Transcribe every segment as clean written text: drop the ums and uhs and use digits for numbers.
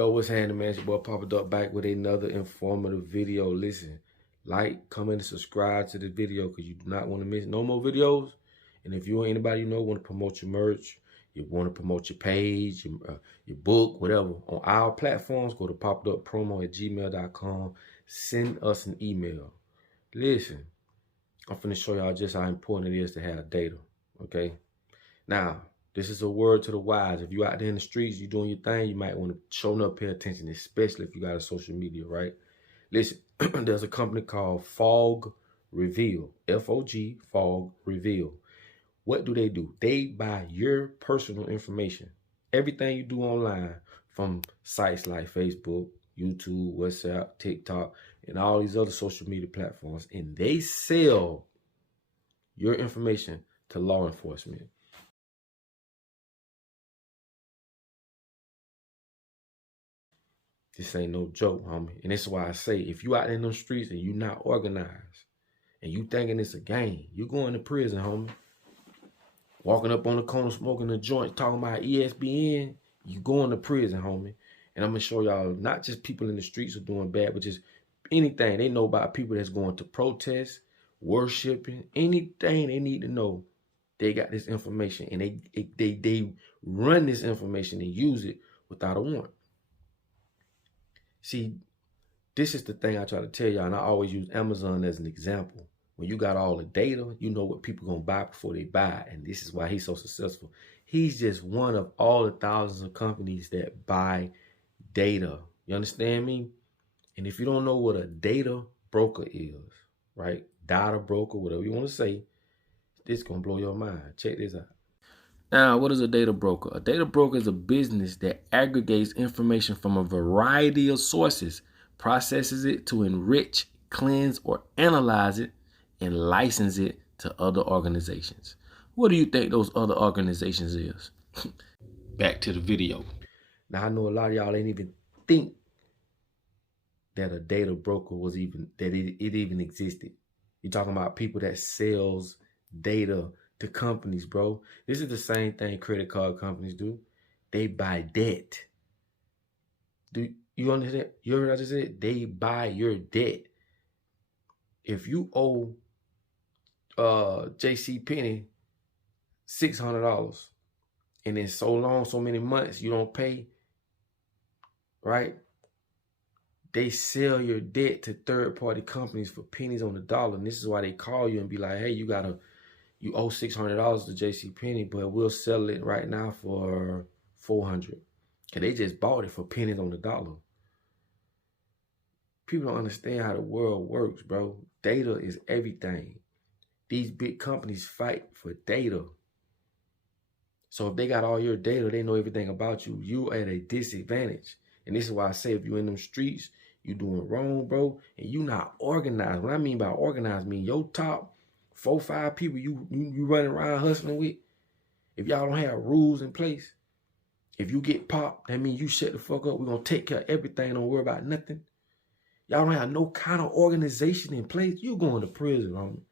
Yo, what's happening, man? It's your boy Papa Duck back with another informative video. Listen, like, comment, and subscribe to this video because you do not want to miss no more videos. And if you or anybody you know want to promote your merch, you want to promote your page, your book, whatever, on our platforms, go to popduckpromo@gmail.com. Send us an email. Listen, I'm finna show y'all just how important it is to have data, okay? Now, this is a word to the wise. If you out there in the streets, you doing your thing, you might want to show up, pay attention, especially if you got a social media, right? Listen, there's a company called Fog Reveal, F-O-G, Fog Reveal. What do? They buy your personal information. Everything you do online from sites like Facebook, YouTube, WhatsApp, TikTok, and all these other social media platforms, and they sell your information to law enforcement. This ain't no joke, homie. And this is why I say, if you out in them streets and you not organized and you thinking it's a game, you going to prison, homie. Walking up on the corner, smoking a joint, talking about ESPN, you going to prison, homie. And I'm going to show y'all not just people in the streets are doing bad, but just anything. They know about people that's going to protest, worshiping, anything they need to know. They got this information and they run this information and use it without a warrant. See, this is the thing I try to tell y'all, and I always use Amazon as an example. When you got all the data, you know what people gonna buy before they buy, and this is why he's so successful. He's just one of all the thousands of companies that buy data. You understand me? And if you don't know what a data broker is, right? Data broker, whatever you want to say, this gonna blow your mind. Check this out. Now, what is a data broker? A data broker is a business that aggregates information from a variety of sources, processes it to enrich, cleanse, or analyze it, and license it to other organizations. What do you think those other organizations is? Back to the video. Now, I know a lot of y'all ain't even think that a data broker was even, that it even existed. You're talking about people that sells data to companies, bro. This is the same thing credit card companies do. They buy debt. Do you understand? You heard what I just said? They buy your debt. If you owe JCPenney $600 and in so many months you don't pay, right? They sell your debt to third-party companies for pennies on the dollar. And this is why they call you and be like, hey, you owe $600 to JCPenney, but we'll sell it right now for $400. Cause they just bought it for pennies on the dollar. People don't understand how the world works, bro. Data is everything. These big companies fight for data. So if they got all your data, they know everything about you. You at a disadvantage. And this is why I say if you in them streets, you doing wrong, bro, and you not organized. What I mean by organized, I mean your top 4 or 5 people you running around hustling with, if y'all don't have rules in place, if you get popped, that means you shut the fuck up. We're going to take care of everything. Don't worry about nothing. Y'all don't have no kind of organization in place. You're going to prison, homie.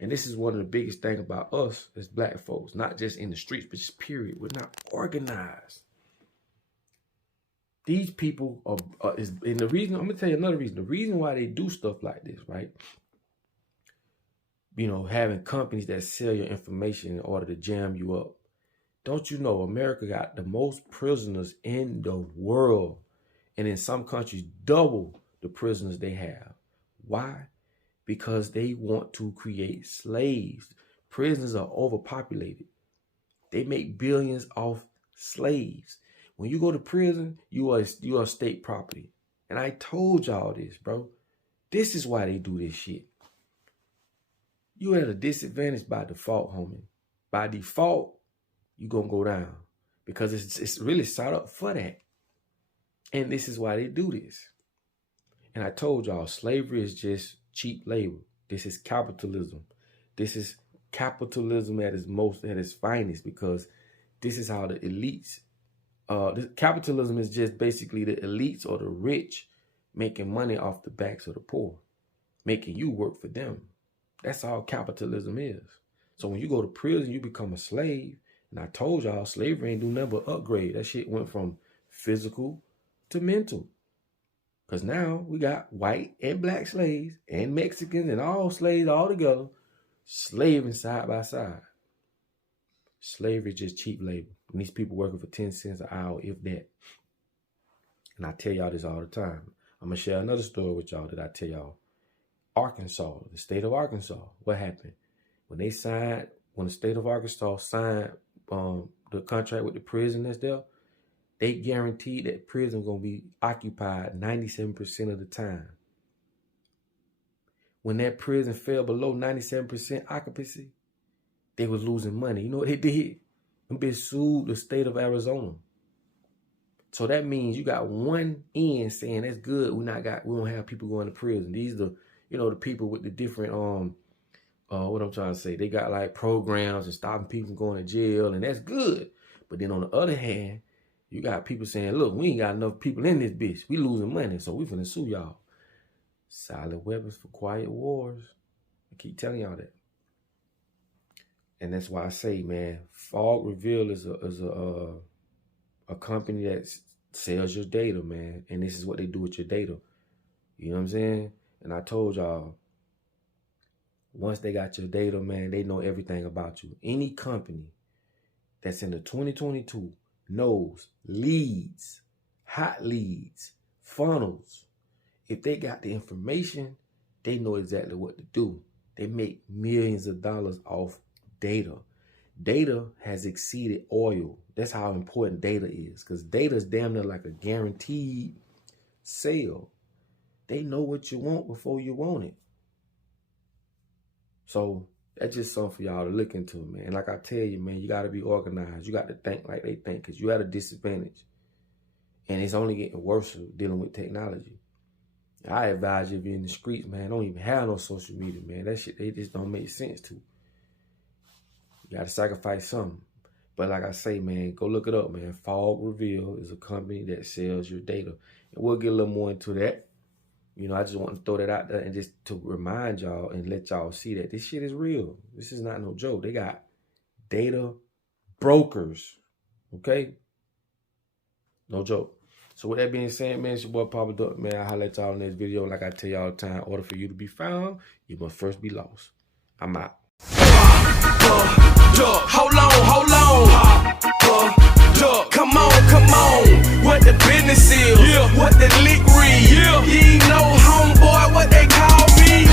And this is one of the biggest things about us as black folks, not just in the streets, but just period. We're not organized. These people and the reason, I'm going to tell you another reason. The reason why they do stuff like this, right? You know, having companies that sell your information in order to jam you up. Don't you know America got the most prisoners in the world, and in some countries double the prisoners they have. Why? Because they want to create slaves. Prisons are overpopulated. They make billions off slaves. When you go to prison, you are state property. And I told y'all this, bro. This is why they do this shit. You at a disadvantage by default, homie. By default, you gonna go down because it's really set up for that. And this is why they do this. And I told y'all, slavery is just cheap labor. This is capitalism. This is capitalism at its finest, because this is how the elites. Capitalism is just basically the elites or the rich making money off the backs of the poor, making you work for them. That's all capitalism is. So when you go to prison, you become a slave. And I told y'all, slavery ain't do nothing but upgrade. That shit went from physical to mental. Because now we got white and black slaves and Mexicans and all slaves all together, slaving side by side. Slavery is just cheap labor. And these people working for 10 cents an hour, if that. And I tell y'all this all the time. I'm going to share another story with y'all that I tell y'all. Arkansas, the state of Arkansas, what happened? When the state of Arkansas signed the contract with the prison that's there, they guaranteed that prison going to be occupied 97% of the time. When that prison fell below 97% occupancy, they was losing money. You know what they did? They sued the state of Arizona. So that means you got one end saying that's good. We don't have people going to prison. These are the people with the different what I'm trying to say. They got like programs and stopping people from going to jail, and that's good. But then on the other hand, you got people saying, look, we ain't got enough people in this bitch. We losing money, so we finna sue y'all. Silent weapons for quiet wars. I keep telling y'all that. And that's why I say, man, Fog Reveal is a company that sells your data, man. And this is what they do with your data. You know what I'm saying? And I told y'all, once they got your data, man, they know everything about you. Any company that's in the 2022 knows leads, hot leads, funnels. If they got the information, they know exactly what to do. They make millions of dollars off data. Data has exceeded oil. That's how important data is, because data is damn near like a guaranteed sale. They know what you want before you want it. So that's just something for y'all to look into, man. Like I tell you, man, you got to be organized. You got to think like they think, because you're at a disadvantage. And it's only getting worse dealing with technology. I advise you, if you're in the streets, man, don't even have no social media, man. That shit, they just don't make sense to. You got to sacrifice something. But like I say, man, go look it up, man. Fog Reveal is a company that sells your data. And we'll get a little more into that. I just want to throw that out there and just to remind y'all and let y'all see that this shit is real. This is not no joke. They got data brokers, okay? No joke. So with that being said, man, it's your boy Papa Duck, man. I'll holler at y'all in this video. Like I tell y'all all the time, in order for you to be found, you must first be lost. I'm out. Hold on. Come on. What the business is? Yeah. What the lick read? Yeah. You know, homeboy, what they call me?